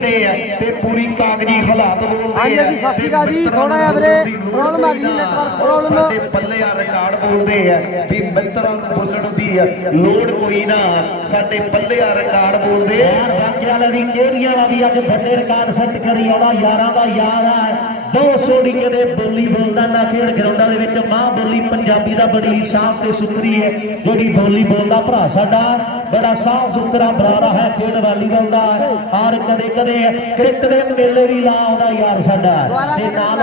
ਤੇ ਆ ਤੇ ਪੂਰੀ ਕਾਗਜ਼ੀ ਹਾਲਾਤ ਬੋਲਦੇ ਹਾਂਜੀ ਆ। ਹਾਂਜੀ, ਸਤਿ ਸ਼੍ਰੀ ਅਕਾਲ ਜੀ। ਥੋੜ੍ਹਾ ਜਿਹਾ ਵੀਰੇ problem ਆ ਗਈ problem। ਸਾਡੇ ਪੱਲੇ ਆ ਰਿਕਾਰਡ ਬੋਲਦੇ ਆ ਵੀ ਮਿੱਤਰਾਂ ਨੂੰ ਬੋਲਣ ਦੀ ਆ ਲੋੜ ਕੋਈ ਨਾ ਸਾਡੇ ਪੱਲੇ ਆ ਰਿਕਾਰਡ ਬੋਲਦੇ ਆ ਬਾਕੀ ਵਾਲੇ ਦੀ ਕਿਹੜੀਆਂ ਦਾ ਵੀ ਅੱਜ ਵੱਡੇ ਰਿਕਾਰਡ ਸੈੱਟ ਕਰੀ ਆਉਣਾ ਯਾਰਾਂ ਦਾ ਯਾਰ ਆ ਦੋ ਸੋੜੀ ਕਦੇ ਬੋਲੀ ਬੋਲਦਾ ਨਾ ਖੇਡ ਗਰਾਊਂਡਾਂ ਦੇ ਵਿੱਚ ਮਾਂ ਬੋਲੀ ਪੰਜਾਬੀ ਦਾ ਬੜੀ ਸਾਫ਼ ਤੇ ਸੁਥਰੀ ਹੈ। ਜਿਹੜੀ ਬੋਲੀ ਬੋਲਦਾ ਭਰਾ ਸਾਡਾ ਬੜਾ ਸਾਫ਼ ਸੁਥਰਾ ਬਰਾੜਾ ਹੈ ਖੇਡ ਵਾਲੀ ਦਾ ਔਰ ਕਦੇ ਕਦੇ ਕ੍ਰਿਕਟ ਦੇ ਮੇਲੇ ਵੀ ਲਾ ਆਉਂਦਾ ਯਾਰ ਸਾਡਾ। ਤੇ ਨਾਲ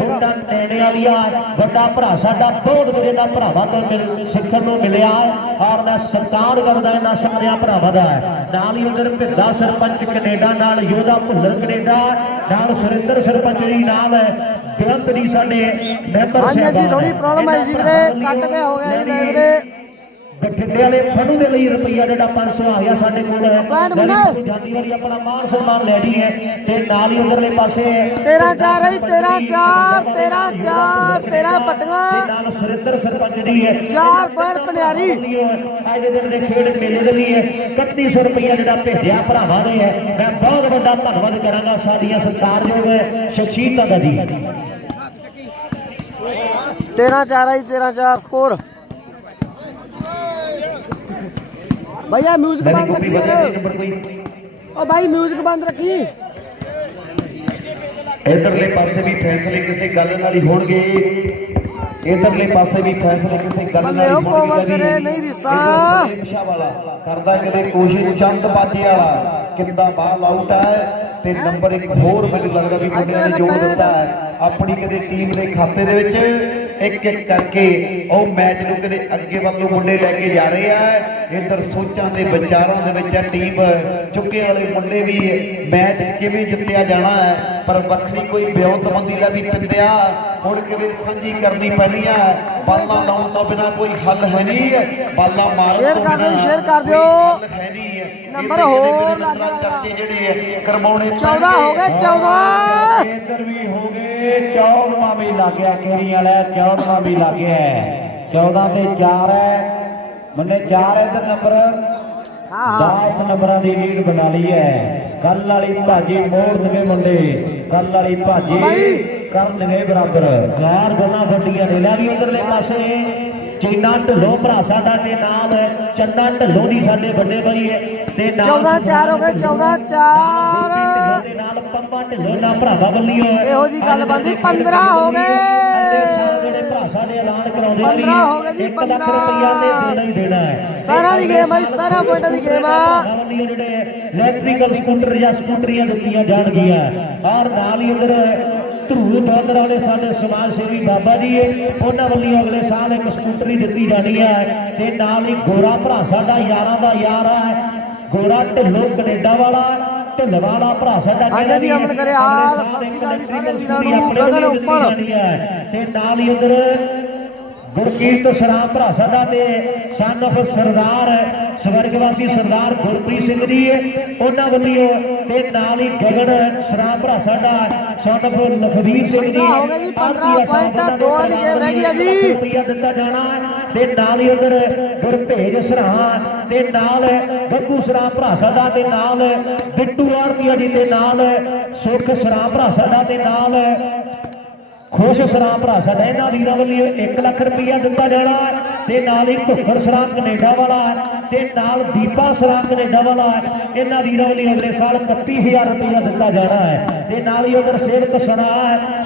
ਮੁੰਡਾ ਨੈਣੇ ਵਾਲੀ ਆ ਵੱਡਾ ਭਰਾ ਸਾਡਾ ਬਹੁਤ ਵਧੀਆ ਦਾ ਭਰਾਵਾਂ ਤੋਂ ਸਿੱਖਣ ਨੂੰ ਮਿਲਿਆ। ਔਰ ਮੈਂ ਸਤਿਕਾਰ ਕਰਦਾ ਇਹਨਾਂ ਸਾਰਿਆਂ ਭਰਾਵਾਂ ਦਾ। ਨਾਲ ਹੀ ਉਧਰ ਭਿੱਦਾ ਸਰਪੰਚ ਕੈਨੇਡਾ ਨਾਲ ਯੋਧਾ ਭੁੱਲਰ ਕੈਨੇਡਾ ਨਾਲ ਸੁਰਿੰਦਰ ਸਰਪੰਚ ਜੀ ਨਾਲ ਬੇਅੰਤ ਜੀ ਸਾਡੇ ਮੈਂਬਰ ਹਾਂਜੀ ਹਾਂਜੀ ਸਾਹਿਬਾਨ ਥੋੜੀ ਪ੍ਰੋਬਲਮ ਆਈ ਸੀ। ਵੀਰੇ ਕੱਟ ਕੇ ਹੋ ਗਿਆ ਜੀ ਵੀਰੇ। ਬਠਿੰਡੇ ਵਾਲੇ ਫੜੂ ਦੇ ਲਈ ਰੁਪਈਆ ਜਿਹੜਾ 500 ਆ ਗਿਆ ਸਾਡੇ ਕੋਲ। ਨਾਲੇ ਜਾਂਦੀ ਵਾਰੀ ਆਪਣਾ ਮਾਨ ਸਨਮਾਨ ਲੈ ਜੀ ਹੈ ਤੇ ਨਾਲ ਹੀ ਉਧਰਲੇ ਪਾਸੇ 13 4 ਹੈ 13 4 13 4 13 ਪਟੀਆਂ ਨਾਲ ਸੁਰਿੰਦਰ ਸਰਪੰਚ ਜੀ ਹੈ। 4 ਪੁਆਇੰਟ ਪਨਿਆਰੀ ਅੱਜ ਦੇ ਦਿਨ ਦੇ ਖੇਡ ਮੇਲੇ ਦੇ ਲਈ 3100 ਰੁਪਇਆ ਜਿਹੜਾ ਭੇਜਿਆ ਭਰਾਵਾਂ ਨੇ ਹੈ। ਮੈਂ ਬਹੁਤ ਵੱਡਾ ਧੰਨਵਾਦ ਕਰਾਂਗਾ ਸਾਡੀਆਂ ਸਤਿਕਾਰਯੋਗ ਸ਼ਖਸੀਅਤਾਂ ਦਾ ਜੀ। 13 4 ਹੈ 13 4 ਸਕੋਰ ਭਈਆ 뮤직 ਬੰਦ ਰੱਖੀ ਯਾਰ ਨੰਬਰ ਕੋਈ ਓ ਭਾਈ 뮤직 ਬੰਦ ਰੱਖੀ ਇਧਰਲੇ ਪਾਸੇ ਵੀ ਫੈਸਲੇ ਕਿਸੇ ਗੱਲ ਨਾਲ ਹੀ ਹੋਣਗੇ ਇਧਰਲੇ ਪਾਸੇ ਵੀ ਫੈਸਲੇ ਕਿਸੇ ਗੱਲ ਨਾਲ ਬੱਲੇ ਹੀ ਉਹ ਹੋਣਗੇ ਕੋਮਲ ਜੀ। ਕਰੇ ਨਹੀਂ ਰਿਸਾ। ਇੱਧਰ ਰਿਕਸ਼ਾ ਵਾਲਾ ਕਰਦਾ ਕਦੇ ਕੋਸ਼ਿਸ਼ ਚੰਦ ਬਾਜੇ ਵਾਲਾ ਕਿੰਦਾ ਬਾਲ ਆਊਟ ਹੈ ਤੇ ਨੰਬਰ ਇੱਕ ਹੋਰ ਮੈਨੂੰ ਲੱਗਦਾ ਵੀ ਮੁੰਡਿਆਂ ਨੇ ਜੋੜ ਦਿੱਤਾ ਹੈ ਆਪਣੀ ਕਦੇ ਟੀਮ ਦੇ ਖਾਤੇ ਦੇ ਵਿੱਚ ਇੱਕ ਇੱਕ ਕਰਕੇ ਉਹ ਮੈਚ ਨੂੰ ਕਦੇ ਅੱਗੇ ਵੱਲ ਨੂੰ ਮੁੰਡੇ ਲੈ ਕੇ ਜਾ ਰਹੇ ਆ। ਇੱਧਰ ਸੋਚਾਂ ਦੇ ਵਿਚਾਰਾਂ ਦੇ ਵਿੱਚ ਹੈ ਟੀਮ ਚੁੱਕੇ ਵਾਲੇ ਮੁੰਡੇ ਵੀ ਮੈਚ ਕਿਵੇਂ ਜਿੱਤਿਆ ਜਾਣਾ ਹੈ ਪਰ ਵੱਖਰੀ ਕੋਈ ਬਿਉਂਤਬੰਦੀ ਦਾ ਵੀ ਪਿੰਦਿਆ ਹੁਣ ਕਿਵੇਂ ਸਾਂਝੀ ਕਰਨੀ ਪੈਣੀ ਆ। ਬਾਲਾਂ ਲਾਉਣ ਤੋਂ ਬਿਨਾ ਕੋਈ ਹੱਲ ਹੈ ਨਹੀਂ ਬਾਲਾਂ ਮਾਰਨ ਤੋਂ ਕਰ ਦਿਓ, share ਕਰ ਦਿਓ। ਨੰਬਰ ਹੋਰ ਲੱਗ। ਚਰਚੇ ਜਿਹੜੇ ਕਰਵਾਉਣੇ 14 ਹੋ ਗਏ 14 ਇੱਧਰ ਵੀ ਹੋ ਗਏ 14ਵਾਂ ਵੀ ਲੱਗ ਗਿਆ ਕੇਰੀ ਵਾਲਾ 14ਵਾਂ ਵੀ ਲੱਗ ਗਿਆ 14 ਤੇ 4 ਹੈ। ਮੰਨੇ 4 ਇੱਧਰ ਨੰਬਰ ਹਾਂ ਹਾਂ। 10 ਨੰਬਰਾਂ ਦੀ ਲੀਡ ਬਣਾ ਲਈ ਹੈ। ਕੱਲ ਵਾਲੀ ਭਾਜੀ ਮੋੜ ਦਵੇ ਮੁੰਡੇ। ਕੱਲ ਵਾਲੀ ਭਾਜੀ। ਕਰਨਗੇ ਬਰਾਬਰ। ਚਾਰ ਗੱਲਾਂ ਵੱਡੀਆਂ ਨੇ। ਲੈ ਵੀ ਉਧਰਲੇ ਪਾਸੇ ਚੀਨਾ ਢੱਲੋਂ ਭਰਾ ਸਾਡਾ ਤੇ ਨਾਲ ਚੰਨਾ ਢੱਲੋਂ ਦੀ ਸਾਡੇ ਵੱਡੇ ਭਾਈ ਹੈ। ਤੇ ਨਾਲ 14 4 ਹੋ ਗਏ 14 4 ਦੇ ਨਾਲ ਪੰਪਾ ਢਿੱਲੋਂ ਨਾਲ ਭਰਾਵਾ ਵੱਲੀਓ ਇਹੋ ਜੀ ਗੱਲ ਬਣਦੀ 15 ਹੋ ਗਏ ਜਿਹੜੇ ਭਰਾ ਸਾਡੇ ਐਲਾਨ ਕਰਾਉਂਦੇ ਆ ਵੀ 15 ਹੋ ਗਏ ਜੀ, ਇੱਕ ਲੱਖ ਰੁਪਈਆ ਤੇ ਦੇਣਾ ਹੀ ਦੇਣਾ ਹੈ। 17 ਦੀ ਗੇਮ ਹੈ 17 ਪੁਆਇੰਟਾਂ ਦੀ ਗੇਮ ਆ। ਜਿਹੜੇ ਇਲੈਕਟ੍ਰੀਕਲ ਸਕੂਟਰ ਜਾਂ ਸਕੂਟਰੀਆਂ ਦਿੱਤੀਆਂ ਜਾਣਗੀਆਂ। ਔਰ ਨਾਲ ਹੀ ਉਧਰ ਧਰੂ ਦੋਦਰ ਵਾਲੇ ਸਾਡੇ ਸਮਾਜ ਸੇਵੀ ਬਾਬਾ ਜੀ ਉਹਨਾਂ ਵੱਲੋਂ ਅਗਲੇ ਸਾਲ ਇੱਕ ਸਕੂਟਰੀ ਦਿੱਤੀ ਜਾਣੀ ਹੈ ਤੇ ਨਾਲ ਹੀ ਗੋਰਾ ਭਰਾ ਸਾਡਾ ਯਾਰਾਂ ਦਾ ਯਾਰ ਹੈ। ਗੋਰਾ ਢਿੱਲੋਂ ਕੈਨੇਡਾ ਵਾਲਾ ਢਿੱਲ ਵਾਲਾ ਭਰਾ ਸਾਡਾ ਹਾਂਜੀ ਹਾਂਜੀ, ਅਮਨ ਕਰੇ ਹਾਲ, ਸਤਿ ਸ਼੍ਰੀ ਅਕਾਲ ਸਾਰੇ ਵੀਰਾਂ ਨੂੰ, ਗਗਨ ਉੱਪਲ। ਤੇ ਨਾਲ ਹੀ ਉਧਰ ਗੁਰਕੀਰਤ ਸਰਾਮ ਭਰਾ ਸਾਡਾ ਤੇ ਸਨ of ਸਰਦਾਰ ਸਵਰਗਵਾਸੀ ਸਰਦਾਰ ਗੁਰਪ੍ਰੀਤ ਸਿੰਘ ਜੀ ਉਹਨਾਂ ਵੱਲੋਂ ਤੇ ਨਾਲ ਹੀ ਗਗਨ ਸਰਾਮ ਭਰਾ ਸਾਡਾ ਸਨ of ਲਖਵੀਰ ਸਿੰਘ ਜੀ 15 ਹੋ ਗਏ ਜੀ, 15 ਪੁਆਇੰਟ, ਦੋਵਾਂ ਦੀ ਗੇਮ ਰਹਿ ਗਈ ਹੈ ਜੀ। ਰੁਪਈਆ ਦਿੱਤਾ ਜਾਣਾ ਤੇ ਨਾਲ ਹੀ ਉਧਰ ਗੁਰਭੇਜ ਸਰਾਹ ਤੇ ਨਾਲ ਗੱਗੂ ਸਰਾਹ ਭਰਾ ਸਾਡਾ ਤੇ ਨਾਲ ਬਿੱਟੂ ਆਰਤੀਆ ਜੀ ਤੇ ਨਾਲ ਸੁਖ ਸਰਾਹ ਭਰਾ ਸਾਡਾ ਤੇ ਨਾਲ ਖੁਸ਼ ਸਰਾਮ ਭਰਾ ਸਾਡਾ ਇਹਨਾਂ ਵੀਰਾਂ ਵੱਲੋਂ 1 ਲੱਖ ਰੁਪਈਆ ਦਿੱਤਾ ਜਾਣਾ ਤੇ ਨਾਲ ਹੀ ਘੁੱਫਰ ਸਰਾਮ ਕੈਨੇਡਾ ਵਾਲਾ ਤੇ ਨਾਲ ਦੀਪਾ ਸਰਾਮ ਕੈਨੇਡਾ ਵਾਲਾ ਇਹਨਾਂ ਵੀਰਾਂ ਵੱਲੋਂ ਅਗਲੇ ਸਾਲ 31000 ਰੁਪਈਆ ਦਿੱਤਾ ਜਾਣਾ ਹੈ ਤੇ ਨਾਲ ਹੀ ਉਧਰ ਸੇਵਕ ਸਰਾ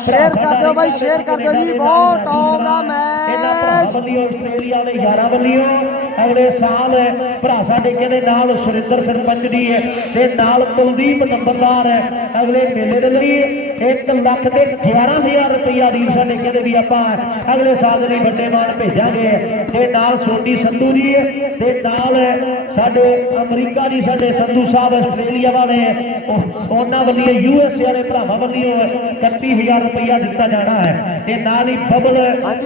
ਸ਼ੇਅਰ ਕਰ ਦਿਓ ਬਾਈ, ਸ਼ੇਅਰ ਕਰ ਦਿਓ ਜੀ, ਬਹੁਤ ਟੌਪ ਦਾ ਇਹਨਾਂ ਭਰਾਵਾਂ ਮੈਚ। ਵੱਲੋਂ ਆਸਟ੍ਰੇਲੀਆ ਵਾਲੇ ਯਾਰਾਂ ਵੱਲੋਂ ਅਗਲੇ ਸਾਲ ਭਰਾ ਸਾਡੇ ਕਹਿੰਦੇ ਨਾਲ ਸੁਰਿੰਦਰ ਸਰਪੰਚ ਦੀ ਹੈ ਤੇ ਨਾਲ ਕੁਲਦੀਪ ਨੰਬਰਦਾਰ ਹੈ। ਅਗਲੇ ਮੇਲੇ ਦੇ ਲਈ 1 ਲੱਖ ਤੇ 11000 ਰੁਪਇਆ ਦੀ ਸਾਡੇ ਕਹਿੰਦੇ ਵੀ ਆਪਾਂ ਅਗਲੇ ਸਾਲ ਦੇ ਲਈ ਵੱਡੇ ਮਾਨ ਭੇਜਾਂਗੇ। ਤੇ ਨਾਲ ਸੋਢੀ ਸੰਧੂ ਜੀ ਤੇ ਨਾਲ ਸਾਡੇ ਅਮਰੀਕਾ ਦੀ ਸਾਡੇ ਸੰਧੂ ਸਾਹਿਬ ਆਸਟ੍ਰੇਲੀਆ ਵਾਲੇ ਉਹ- ਉਹਨਾਂ ਵੱਲੋਂ ਯੂ ਐਸ ਏ ਵਾਲੇ ਭਰਾਵਾਂ ਵੱਲੋਂ 31000 ਰੁਪਈਆ ਦਿੱਤਾ ਜਾਣਾ ਹੈ ਤੇ ਨਾਲ ਹੀ ਬਬਲ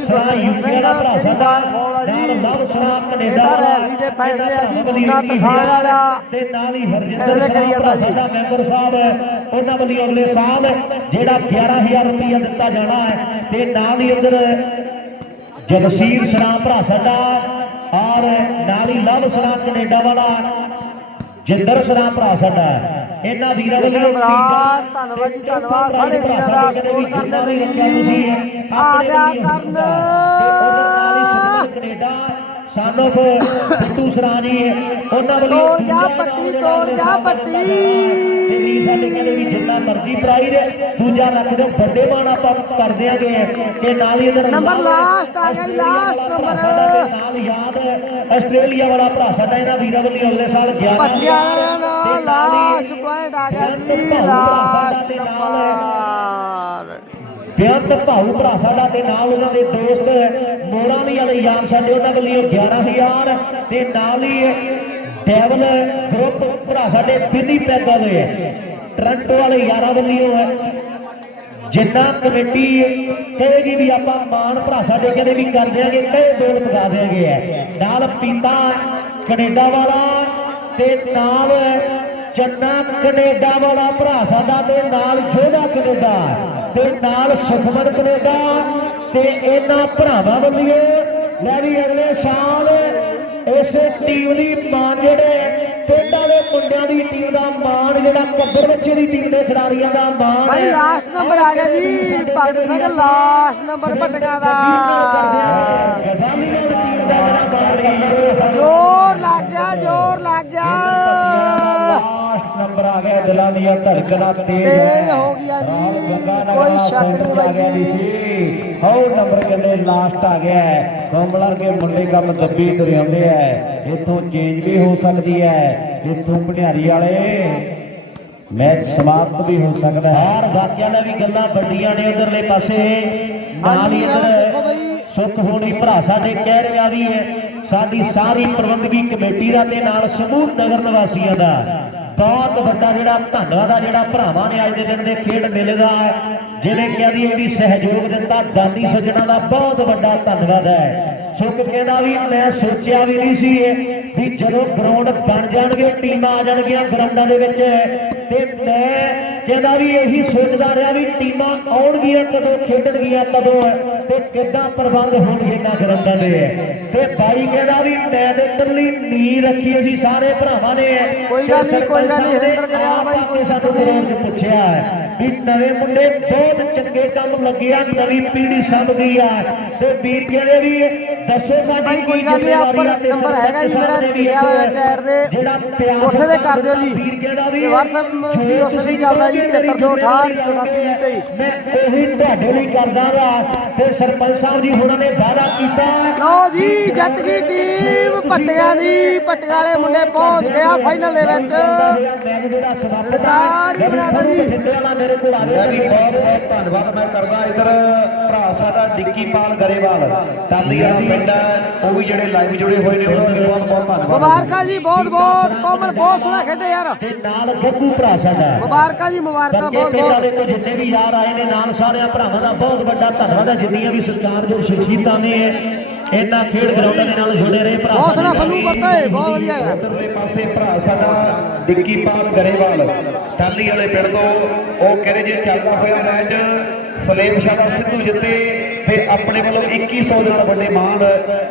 ਸਰਾ ਯੂਕੇ ਦਾ ਭਰਾ ਸਾਡਾ। ਨਾਲ ਲਵ ਸਰਾ ਕੈਨੇਡਾ ਰੈਫਰੀ ਦੇ ਫੈਸਲੇ ਇਹਦਾ ਮੁੰਨਾ ਤਖਾਣ ਵਾਲਾ ਤੇ ਨਾਲ ਹੀ ਹਰਜਿੰਦਰ ਕਰੀ ਜਾਂਦਾ ਜੀ। ਸਾਡਾ ਮੈਂਬਰ ਸਾਹਿਬ ਉਹਨਾਂ ਵੱਲੋਂ ਅਗਲੇ ਸਾਲ ਜਿਹੜਾ 11000 ਰੁਪਇਆ ਦਿੱਤਾ ਜਾਣਾ ਹੈ ਤੇ ਨਾਲ ਹੀ ਉਧਰ ਜਗਸੀਰ ਸਰਾ ਭਰਾ ਸਾਡਾ ਔਰ ਨਾਲ ਹੀ ਲਵ ਸਰਾ ਕੈਨੇਡਾ ਵਾਲਾ। ਜਿੰਦਰ ਸਰਾ ਭਰਾ ਸਾਡਾ ਇਹਨਾਂ ਵੀਰਾਂ ਬਰਾੜ ਧੰਨਵਾਦ ਜੀ ਧੰਨਵਾਦ ਸਾਰੇ ਵੀਰਾਂ ਦਾ ਸਪੋਰਟ ਕਰਨ ਦੇ ਲਈ ਆ ਗਿਆ ਕਰਨ। ਕੈਨੇਡਾ ਸਾਨੂੰ ਬਿੱਟੂ ਸਰਾਣੀ ਉਹਨਾਂ ਵੱਲੋਂ ਤੋੜ ਜਾ ਪੱਟੀ ਤੋੜ ਜਾ ਪੱਟੀ। ਵੀਰ ਸਾਡੇ ਕਹਿੰਦੇ ਵੀ ਜਿੰਨਾ ਮਰਜ਼ੀ ਪ੍ਰਾਈਜ਼ ਦੂਜਾ ਲੱਖ ਦੇ ਵੱਡੇ ਮਾਣ ਆਪਾਂ ਕਰ ਦਿਆਂਗੇ। ਤੇ ਨਾਲ ਹੀ ਇਧਰ ਨੰਬਰ ਲਾਸਟ ਆ ਗਿਆ ਲਾਸਟ ਨੰਬਰ। ਨਾਲ ਯਾਦ ਆਸਟ੍ਰੇਲੀਆ ਵਾਲਾ ਭਰਾ ਸਾਡਾ ਇਹਨਾਂ ਵੀਰਾਂ ਵੱਲੋਂ ਅਗਲੇ ਸਾਲ 11 ਪੱਟੀਆਂ ਦਾ ਲਾਸਟ ਪੁਆਇੰਟ ਆ ਗਿਆ ਜੀ ਲਾਸਟ ਨੰਬਰ। ਬੇਅੰਤ ਭਾਊ ਭਰਾ ਸਾਡਾ ਤੇ ਨਾਲ ਉਹਨਾਂ ਦੇ ਦੋਸਤ ਮੋਰਾਂ ਵਾਲੇ ਯਾਰ ਸਾਡੇ ਉਹਨਾਂ ਵੱਲੋਂ 11000 ਤੇ ਨਾਲ ਹੀ ਡੈਵਲ ਗਰੁੱਪ ਭਰਾ ਸਾਡੇ ਦਿੱਲੀ ਪੈਦਾ ਹੋਏ ਹੈ ਟਰੰਟੋ ਵਾਲੇ ਯਾਰਾਂ ਵੱਲੋਂ ਹੈ। ਜਿੰਨਾ ਕਮੇਟੀ ਕਹੇਗੀ ਵੀ ਆਪਾਂ ਮਾਨ ਭਰਾ ਸਾਡੇ ਕਹਿੰਦੇ ਵੀ ਕਰ ਦਿਆਂਗੇ ਕਈ ਬੋਲ ਪਗਾ ਦਿਆਂਗੇ ਹੈ। ਨਾਲ ਪੀਤਾ ਕੈਨੇਡਾ ਵਾਲਾ ਤੇ ਨਾਲ ਚੰਨਾ ਕੈਨੇਡਾ ਵਾਲਾ ਭਰਾ ਸਾਡਾ ਤੇ ਨਾਲ ਜੋਧਾ ਕੈਨੇਡਾ ਤੇ ਨਾਲ ਸੁਖਮਨ ਕੈਨੇਡਾ ਤੇ ਇਹਨਾਂ ਭਰਾਵਾਂ ਵੱਲੋਂ ਲੈ ਵੀ ਅਗਲੇ ਸਾਲ ਇਸੇ ਟੀਮ ਦੀ ਮਾਨ ਜਿਹੜੇ ਪਿੰਡਾਂ ਦੇ ਮੁੰਡਿਆਂ ਦੀ ਟੀਮ ਦਾ ਮਾਣ ਜਿਹੜਾ ਕੱਬਰ ਬੱਚੇ ਦੀ ਟੀਮ ਦੇ ਖਿਡਾਰੀਆਂ ਦਾ ਮਾਣ ਭਾਈ ਲਾਸਟ ਨੰਬਰ ਆ ਗਿਆ ਜੀ ਭਗਤ ਸਿੰਘ ਲਾਸਟ ਨੰਬਰ ਪਟਕਾ ਦਾ। ਜੋਰ ਲੱਗ ਗਿਆ ਜੋਰ ਲੱਗ ਗਿਆ। ਨੰਬਰ ਆ ਗਿਆ ਦਿਲਾਂ ਦੀਆਂ ਧੜਕਣਾਂ ਤੇਜ਼। ਹੋ ਗਿਆ ਜੀ ਕੋਈ ਸ਼ੱਕ ਨਹੀਂ ਬਾਈ ਜੀ। ਹਾਉ ਨੰਬਰ ਕਿੰਨੇ ਲਾਸਟ ਆ ਗਿਆ ਹੈ। ਕੋਮਲਰ ਕੇ ਮੁੰਡੇ ਕੰਮ ਦੱਬੀ ਦਰਿਆਉਂਦੇ ਐ ਇੱਥੋਂ ਚੇਂਜ ਵੀ ਹੋ ਸਕਦੀ ਹੈ ਇੱਥੋਂ ਭੰਡਿਆਰੀ ਵਾਲੇ ਮੈਚ ਸਮਾਪਤ ਵੀ ਹੋ ਸਕਦਾ ਹੈ। ਹਾਰ ਬਾਕੀਆਂ ਦਾ ਵੀ ਗੱਲਾਂ ਵੱਡੀਆਂ ਨੇ ਉਧਰਲੇ ਪਾਸੇ। ਨਾਲ ਹੀ ਬਈ। ਸੁੱਖ ਹੋਣੀ ਭਰਾ ਸਾਡੇ ਕਹਿ ਰਿਹਾ ਵੀ ਹੈ ਸਾਡੀ ਸਾਰੀ ਪ੍ਰਬੰਧਕੀ ਕਮੇਟੀ ਦਾ ਤੇ ਨਾਲ ਸਮੂਹ ਨਗਰ ਨਿਵਾਸੀਆਂ ਦਾ। ਬਹੁਤ ਵੱਡਾ ਜਿਹੜਾ ਧੰਨਵਾਦ ਆ ਜਿਹੜਾ ਭਰਾਵਾਂ ਨੇ ਅੱਜ ਦੇ ਦਿਨ ਦੇ ਖੇਡ ਮੇਲੇ ਦਾ। ਜਿਹਨੇ ਕਹਿੰਦੀ ਉਹਦੀ ਸਹਿਯੋਗ ਦਿੱਤਾ ਦਾਨੀ ਸੱਜਣਾ ਦਾ ਬਹੁਤ ਵੱਡਾ ਧੰਨਵਾਦ ਹੈ। ਸੁੱਖ ਕਹਿੰਦਾ ਵੀ ਮੈਂ ਸੋਚਿਆ ਵੀ ਨਹੀਂ ਸੀ ਵੀ ਜਦੋਂ ਗਰਾਊਂਡ ਬਣ ਜਾਣਗੇ, ਟੀਮਾਂ ਆ ਜਾਣਗੀਆਂ ਗਰਾਊਂਡਾਂ ਦੇ ਵਿੱਚ। ਤੇ ਮੈਂ ਕਹਿੰਦਾ ਵੀ ਇਹੀ ਸੋਚਦਾ ਰਿਹਾ ਵੀ ਟੀਮਾਂ ਆਉਣਗੀਆਂ ਕਦੋਂ, ਖੇਡਣਗੀਆਂ ਕਦੋਂ। ਤੇ ਕਿੱਦਾਂ ਪ੍ਰਬੰਧ ਹੋਣਗੇ ਨਾ ਗਰਾਊਂਡਾਂ ਦੇ ਤੇ ਬਾਈ ਕਹਿੰਦਾ ਵੀ ਮੈਂ ਦੇ ਲਈ ਨੀ ਰੱਖੀ ਅਸੀਂ ਸਾਰੇ ਭਰਾਵਾਂ ਨੇ। ਕੋਈ ਗੱਲ ਨਹੀਂ, ਕੋਈ ਗੱਲ ਨਹੀਂ, ਹਰਿੰਦਰ ਗਰੇਵਾਲ ਬਾਈ, ਕੋਈ। ਗਰਾਊਂਡ 'ਚ ਪੁੱਛਿਆ ਵੀ ਨਵੇਂ ਮੁੰਡੇ ਬਹੁਤ ਚੰਗੇ ਕੰਮ ਲੱਗੇ ਆ ਨਵੀਂ ਪੀੜ੍ਹੀ ਸਭ ਗਈ ਆ। ਤੇ ਵੀਰ ਕਹਿੰਦੇ ਵੀ ਸਾਡੀ ਬਾਈ ਕੋਈ ਗੱਲ ਨਹੀਂ ਆਪਰ ਨੰਬਰ ਹੈਗਾ ਜੀ ਮੇਰਾ ਲਿਖਿਆ ਹੋਇਆ ਚੈਟ ਦੇ। ਉਸੇ ਦੇ ਕਰ ਦਿਓ ਜੀ। ਤੇ WhatsApp ਵੀ ਉਸੇ ਲਈ ਚੱਲਦਾ ਜੀ 7368 88 ਮੈਂ ਉਹੀ ਤੁਹਾਡੇ ਲਈ ਕਰਦਾ ਵਾ ਤੇ ਸਰਪੰਚ ਸਾਹਿਬ ਜੀ ਉਹਨਾਂ ਨੇ ਵਾਅਦਾ ਕੀਤਾ। ਲਓ ਜੀ ਜਿੱਤ ਗਈ ਟੀਮ ਪੱਟੀਆਂ ਦੀ। ਪੱਟੀਆਂ ਵਾਲੇ ਮੁੰਡੇ ਪਹੁੰਚ ਗਿਆ ਫਾਈਨਲ ਦੇ ਵਿੱਚ। ਰਿਕਾਰਡ ਹੀ ਬਣਾ ਦਿੱਤਾ ਜੀ। ਬਹੁਤ ਬਹੁਤ ਧੰਨਵਾਦ ਮੈਂ ਕਰਦਾ ਇਧਰ ਭਰਾ ਸਾਡਾ ਡਿੱਕੀ ਪਾਲ ਗਰੇਵਾਲ। ਟਾਲੀ ਵਾਲਾ ਪਿੰਡ ਹੈ ਉਹ ਵੀ ਜਿਹੜੇ ਲਾਈਵ ਜੁੜੇ ਹੋਏ ਨੇ ਉਹਨਾਂ ਦਾ ਬਹੁਤ ਬਹੁਤ ਧੰਨਵਾਦ। ਮੁਬਾਰਕਾਂ ਜੀ ਬਹੁਤ ਬਹੁਤ ਕੋਮਲ ਬਹੁਤ ਸੋਹਣਾ ਖੇਡੇ ਯਾਰ। ਤੇ ਨਾਲ ਗੱਗੂ ਭਰਾ ਸਾਡਾ। ਮੁਬਾਰਕਾਂ ਜੀ ਮੁਬਾਰਕਾਂ ਬਹੁਤ ਬਹੁਤ ਦੇ ਤੋਂ ਜਿੰਨੇ ਵੀ ਯਾਰ ਆਏ ਨੇ ਨਾਲ ਸਾਰਿਆਂ ਭਰਾਵਾਂ ਦਾ ਬਹੁਤ ਵੱਡਾ ਧੰਨਵਾਦ ਹੈ। ਜਿੰਨੀਆਂ ਵੀ ਸਤਿਕਾਰਯੋਗ ਸ਼ਖਸੀਅਤਾਂ ਨੇ ਇਹਨਾਂ ਖੇਡ ਗਰਾਊਂਡਾਂ ਦੇ ਨਾਲ ਜੁੜੇ ਰਹੇ ਭਰਾ ਬਹੁਤ ਸੋਹਣਾ ਪੱਤਾ ਹੈ ਬਹੁਤ ਵਧੀਆ ਯਾਰ ਉਧਰਲੇ ਪਾਸੇ ਭਰਾ ਸਾਡਾ ਡਿੱਕੀ ਪਾਲ ਗਰੇਵਾਲ। ਟਾਲੀ ਵਾਲੇ ਪਿੰਡ ਤੋਂ ਉਹ ਕਹਿੰਦੇ ਜੇ ਚੱਲਦਾ ਹੋਇਆ ਮੈਚ? ਸਲੇਮ ਸ਼ਾਹ ਦਾ ਸਿੱਧੂ ਜਿੱਤੇ। ਤੇ ਆਪਣੇ ਵੱਲੋਂ 2100 ਨਾਲ ਵੱਡੇ ਮਾਣ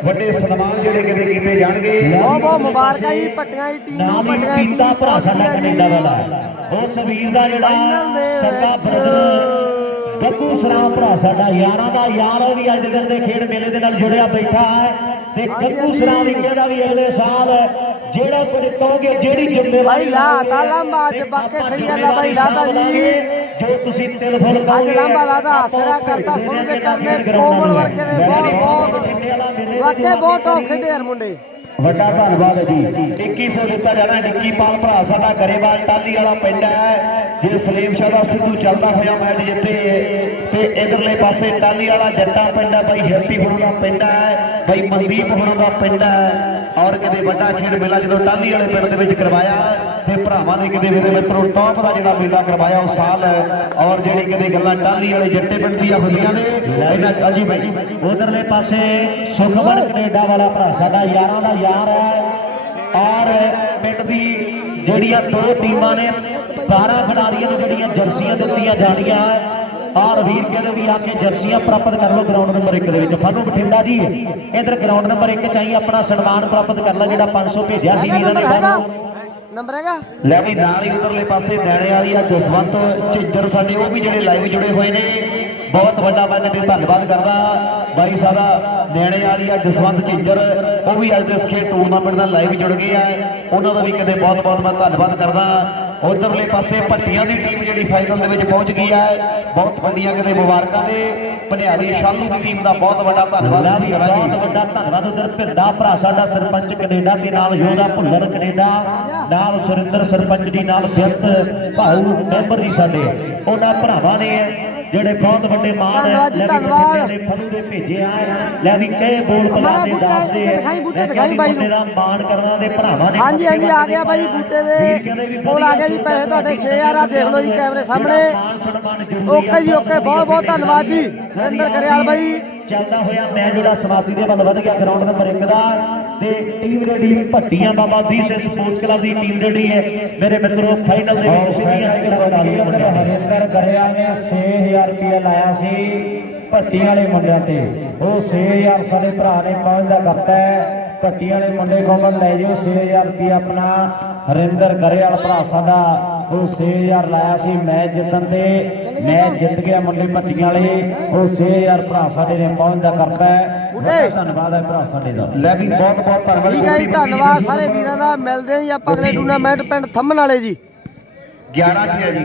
ਵੱਡੇ ਸਨਮਾਨ ਜਿਹੜੇ ਕਿਤੇ ਕੀਤੇ ਜਾਣਗੇ। ਬਹੁਤ ਬਹੁਤ ਮੁਬਾਰਕਾਂ ਜੀ ਪੱਟੀਆਂ ਦੀ ਟੀਮ ਨੂੰ ਪੱਟੀਆਂ ਦੀ ਟੀਮ ਭਰਾ ਸਾਡਾ ਕੈਨੇਡਾ ਵਾਲਾ ਉਹ ਸਵੀਰ ਦਾ ਜਿਹੜਾ ਦੇ ਵਿੱਚ। brother ਗੱਗੂ ਸਰਾਮ ਭਰਾ ਸਾਡਾ ਯਾਰਾਂ ਦਾ ਯਾਰ ਉਹ ਵੀ ਅੱਜ ਦੇ ਦੇ ਖੇਡ ਮੇਲੇ ਦੇ ਨਾਲ ਜੁੜਿਆ ਬੈਠਾ ਹੈ। ਤੇ ਗੱਗੂ ਸਰਾਮ ਵੀ ਕਹਿੰਦਾ ਵੀ ਅਗਲੇ ਸਾਲ ਜਿਹੜਾ ਕੁਝ ਕਹੋਗੇ ਜਿਹੜੀ ਜ਼ਿੰਮੇਵਾਰੀ ਲਾ ਤਾ ਲਾਂਬਾ ਅੱਜ ਬਾਕੇ ਸਹੀ ਗੱਲ ਆ ਲਾਤਾ ਜੀ। ਤਿਲ ਅੱਜ ਲਾਂਬਾ ਲਾਤਾ ਹਸਰਾ ਕਰਤਾ ਫੁੱਲ ਦੇ ਕਰਨੇ ਕੋਮਲ ਵਰਗੇ ਨੇ ਬਹੁਤ ਬਹੁਤ। ਵਾਕੇ ਬਹੁਤ ਟੌਪ ਖੇਡੇ ਯਾਰ ਮੁੰਡੇ। ਵੱਡਾ ਧੰਨਵਾਦ ਹੈ ਜੀ 2100 ਦਿੱਤਾ ਜਾਣਾ ਡਿੱਕੀ ਪਾਲ ਭਰਾ ਸਾਡਾ ਗਰੇਵਾਲ ਟਾਲੀ ਵਾਲਾ ਪਿੰਡ ਹੈ ਜੇ ਸਲੀਮ ਸ਼ਾਹ ਦਾ ਸਿੱਧੂ ਚੱਲਦਾ ਹੋਇਆ ਮੈਚ ਜਿੱਤੇ ਤੇ ਇਧਰਲੇ ਪਾਸੇ ਟਾਲੀ ਵਾਲਾ ਜੱਟਾ ਪਿੰਡ ਹੈ ਬਾਈ ਹੈਪੀ ਹੁਣਾਂ ਦਾ ਪਿੰਡ ਹੈ। ਬਾਈ ਮਨਦੀਪ ਹੁਣਾਂ ਦਾ ਪਿੰਡ ਹੈ ਔਰ ਕਿਤੇ ਵੱਡਾ ਖੇਡ ਮੇਲਾ ਜਦੋਂ ਟਾਲੀ ਵਾਲੇ ਪਿੰਡ ਦੇ ਵਿੱਚ ਕਰਵਾਇਆ ਤੇ ਭਰਾਵਾਂ ਨੇ ਕਿਤੇ ਮੇਰੇ ਮਿੱਤਰੋ ਟੌਪ ਦਾ ਜਿਹੜਾ ਮੇਲਾ ਕਰਵਾਇਆ ਉਹ ਸਾਲ ਔਰ ਜਿਹੜੀ ਕਿਤੇ ਗੱਲਾਂ ਟਾਲੀ ਵਾਲੇ ਜੱਟੇ ਪਿੰਡ ਦੀਆਂ ਹੁੰਦੀਆਂ ਨੇ, ਇਹਨਾਂ ਅਜੀ ਬਾਈ ਉਧਰਲੇ ਪਾਸੇ ਸੁਖਮਨ ਕੈਨੇਡਾ ਵਾਲਾ ਭਰਾ, ਸਾਡਾ ਯਾਰਾਂ ਦਾ ਯਾਰ ਹੈ ਔਰ ਪਿੰਡ ਦੀ ਜਿਹੜੀਆਂ ਦੋ ਟੀਮਾਂ ਨੇ 12 ਖਿਡਾਰੀਆਂ ਨੂੰ ਜਿਹੜੀਆਂ ਜਰਸੀਆਂ ਦਿੱਤੀਆਂ ਜਾਣੀਆਂ। ਔਰ ਵੀਰ ਕਹਿੰਦੇ ਵੀ ਆ ਕੇ ਜਰਸੀਆਂ ਪ੍ਰਾਪਤ ਕਰ ਲਓ ਗਰਾਊਂਡ ਨੰਬਰ 1 ਦੇ ਵਿੱਚ। ਫਾਨੂ ਬਠਿੰਡਾ ਜੀ। ਇਧਰ ਗਰਾਊਂਡ ਨੰਬਰ 1 ਚਾਹੀ ਆਪਣਾ ਸਨਮਾਨ ਪ੍ਰਾਪਤ ਕਰ ਲੈ ਜਿਹੜਾ 500 ਭੇਜਿਆ ਸੀ ਵੀਰਾਂ ਨੇ। ਬਾਹਰੋਂ ਨੰਬਰ ਹੈਗਾ। ਲੈ ਵੀ ਨਾਲ ਹੀ ਉਧਰਲੇ ਪਾਸੇ ਨੈਣੇ ਵਾਲੀ ਆ ਜਸਵੰਤ ਝਿੱਜਰ ਸਾਡੇ ਉਹ ਵੀ ਜਿਹੜੇ ਲਾਈਵ ਜੁੜੇ ਹੋਏ ਨੇ। ਬਹੁਤ ਵੱਡਾ ਮੈਂ ਤੇ ਧੰਨਵਾਦ ਕਰਦਾ ਬਾਈ ਸਾਡਾ ਨੈਣੇ ਵਾਲੀ ਆ ਜਸਵੰਤ ਝਿੱਜਰ। ਉਹ ਵੀ ਅੱਜ ਦੇ ਇਸ ਖੇਡ ਟੂਰਨਾਮੈਂਟ ਨਾਲ ਲਾਈਵ ਜੁੜ ਗਏ ਆ। ਉਹਨਾਂ ਦਾ ਵੀ ਕਦੇ ਬਹੁਤ ਬਹੁਤ ਮੈਂ ਧੰਨਵਾਦ ਕਰਦਾ। ਉਧਰਲੇ ਪਾਸੇ ਭੱਟੀਆਂ ਦੀ ਟੀਮ ਜਿਹੜੀ ਫਾਈਨਲ ਦੇ ਵਿੱਚ ਪਹੁੰਚ ਗਈ ਹੈ। ਬਹੁਤ ਵੱਡੀਆਂ ਕਦੇ ਮੁਬਾਰਕਾਂ ਦੇ ਭਨਿਆਰੀ ਸ਼ਾਲੂ ਦੀ ਟੀਮ ਦਾ ਬਹੁਤ ਵੱਡਾ ਧੰਨਵਾਦ। ਵੀ ਬਹੁਤ ਵੱਡਾ ਧੰਨਵਾਦ। ਉਧਰ ਭਿੰਡਾ ਭਰਾ ਸਾਡਾ ਸਰਪੰਚ ਕੈਨੇਡਾ ਦੇ ਨਾਲ ਯੋਧਾ ਭੁੱਲਰ ਕੈਨੇਡਾ, ਨਾਲ ਸੁਰਿੰਦਰ ਸਰਪੰਚ ਦੀ ਨਾਲ ਬਿਰਤ ਭਾਊ ਮੈਂਬਰ ਜੀ ਸਾਡੇ। ਉਹਨਾਂ ਭਰਾਵਾਂ ਨੇ ਜਿਹੜੇ ਬਹੁਤ ਵੱਡੇ ਮਾਨ ਧੰਨਵਾਦ ਜੀ, ਲੈ ਵੀ ਧੰਨਵਾਦ। ਫੜੂ ਦੇ ਭੇਜੇ ਆ ਲੈ ਵੀ ਕਈ ਬੋਲ ਪਲਾ ਦੇ ਦਾਸ ਇੱਥੇ ਦਿਖਾਈ, ਬੂਟੇ ਦਿਖਾਈ ਬਾਈ ਨੂੰ। ਮੇਰਾ ਮਾਣ ਕਰਨਾ ਦੇ ਭਰਾਵਾਂ ਨੇ ਹਾਂਜੀ ਹਾਂਜੀ ਆ ਗਿਆ ਬਾਈ ਬੂਟੇ ਦੇ। ਕੋਲ ਆ ਗਿਆ ਜੀ ਪੈਸੇ ਤੁਹਾਡੇ 6000 ਆ ਦੇਖ ਲਓ ਜੀ ਕੈਮਰੇ ਸਾਹਮਣੇ। ਓਕੇ ਜੀ ਓਕੇ ਬਹੁਤ ਬਹੁਤ ਧੰਨਵਾਦ ਜੀ। ਨਰਿੰਦਰ ਕਰਿਆਲ ਬਾਈ ਚੱਲਦਾ ਹੋਇਆ ਮੈਚ ਜਿਹੜਾ ਸਮਾਪਤੀ ਦੇ ਵੱਲ ਵਧ ਗਿਆ ਗਰਾਊਂਡ ਨੰਬਰ 1 ਦਾ ਤੇ team ready Bhattian Baba Deep Singh sports club ਦੀ ਟੀਮ ਰੈਡੀ ਹੈ ਮੇਰੇ ਮਿੱਤਰੋ ਫਾਈਨਲ ਦੇ ਵਿੱਚ ਹਰਿੰਦਰ ਕਰਿਆ ਨੇ 6000 ਰੁਪਏ ਲਾਇਆ ਸੀ ਭੱਟੀਆਂ ਵਾਲੇ ਮੁੰਡਿਆਂ ਤੇ। ਉਹ 6000 ਸਾਡੇ ਭਰਾ ਨੇ ਪਹੁੰਚਦਾ ਕਰਤਾ ਹੈ। ਭੱਟੀਆਂ ਵਾਲੇ ਮੁੰਡੇ ਕੋਮਨ ਲੈ ਜਿਓ 6000 ਰੁਪਏ ਆਪਣਾ ਹਰਿੰਦਰ ਕਰਿਆਲ ਭਰਾ ਸਾਡਾ ਉਹ 6000 ਲਾਇਆ ਸੀ ਮੈਚ ਜਿੱਤਣ ਤੇ। ਮੈਚ ਜਿੱਤ ਗਿਆ ਮੁੰਡੇ ਭੱਟੀਆਂ ਵਾਲੇ। ਉਹ 6000 ਭਰਾ ਸਾਡੇ ਨੇ ਪਹੁੰਚਦਾ ਕਰਤਾ ਹੈ। ਧੰਨਵਾਦ ਹੈ ਭਰਾ ਸਾਡੇ ਦਾ। ਲੈ ਵੀ ਬਹੁਤ ਬਹੁਤ ਧੰਨਵਾਦ। ਠੀਕ ਹੈ ਜੀ ਧੰਨਵਾਦ ਸਾਰੇ ਵੀਰਾਂ ਦਾ। ਮਿਲਦੇ ਹਾਂ ਜੀ ਆਪਾਂ ਅਗਲੇ ਟੂਰਨਾਮੈਂਟ ਪਿੰਡ ਥੰਮਣ ਵਾਲੇ ਜੀ। 11 ਚ ਹੈ ਜੀ।